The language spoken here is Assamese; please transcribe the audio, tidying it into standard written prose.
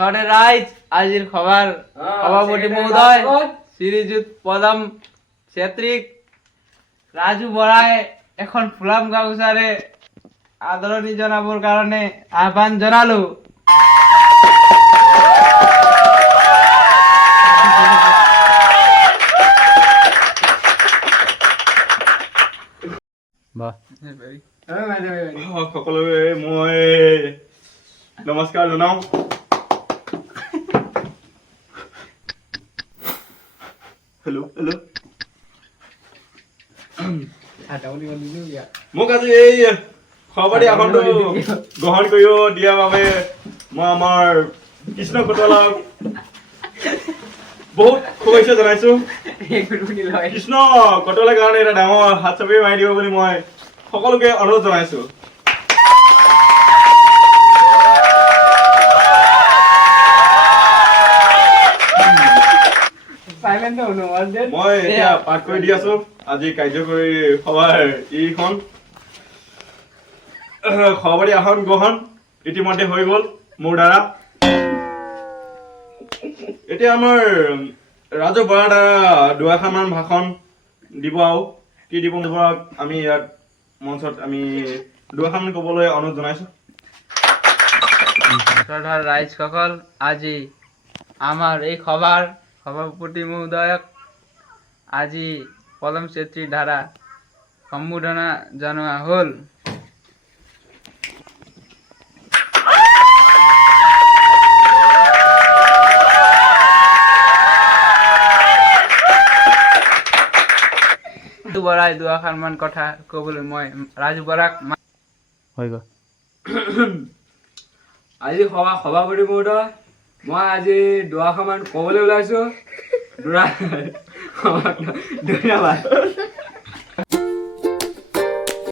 শহৰেৰ ৰাইজ আজিৰ খবৰ সভাপতি মহোদয় শ্ৰীযুত পদম ছেত্ৰিক ৰাজু বড়াই এখন ফুলাম গাউসাৰে আদৰণী জানাবাৰ কাৰণে আহ্বান জানালো। সকলোৱে মই নমস্কাৰ জনাওঁ। হেল্ল' হেল্ল' মোক আজি এই সভাপতি আসনটো গ্ৰহণ কৰি দিয়াৰ বাবে মই আমাৰ কৃষ্ণ কটলাক বহুত শুভেচ্ছা জনাইছো। কৃষ্ণ কটলাৰ কাৰণে এটা ডাঙৰ হাত চাপি মাৰি দিব বুলি মই সকলোকে অনুৰোধ জনাইছো। মই এতিয়া পাঠ কৰি দি আছো আজি কাৰ্যকৰী সভাৰ এইখন সভাপতি আসন গ্ৰহণ ইতিমধ্যে হৈ গ'ল মোৰ দ্বাৰা। এতিয়া আমাৰ ৰাজু বৰাৰ দ্বাৰা দুআষাৰমান ভাষণ দিব আৰু কি দিব আমি ইয়াত মঞ্চত আমি দুআষাৰমান ক'বলৈ অনুৰোধ জনাইছো। ৰাইজসকল আজি আমাৰ এই সভাৰ সভাপতি মহোদয়ক আজি পদম ছেত্ৰীৰ দ্বাৰা সম্বোধনা জনোৱা হ'ল। বৰাই দুআষাৰমান কথা ক'বলৈ মই ৰাজু বৰাক হৈ গ'ল। আজি সভাপতি মহোদয় মই আজি দুআষাৰমান ক'বলৈ ওলাইছো। ধন্যবাদ।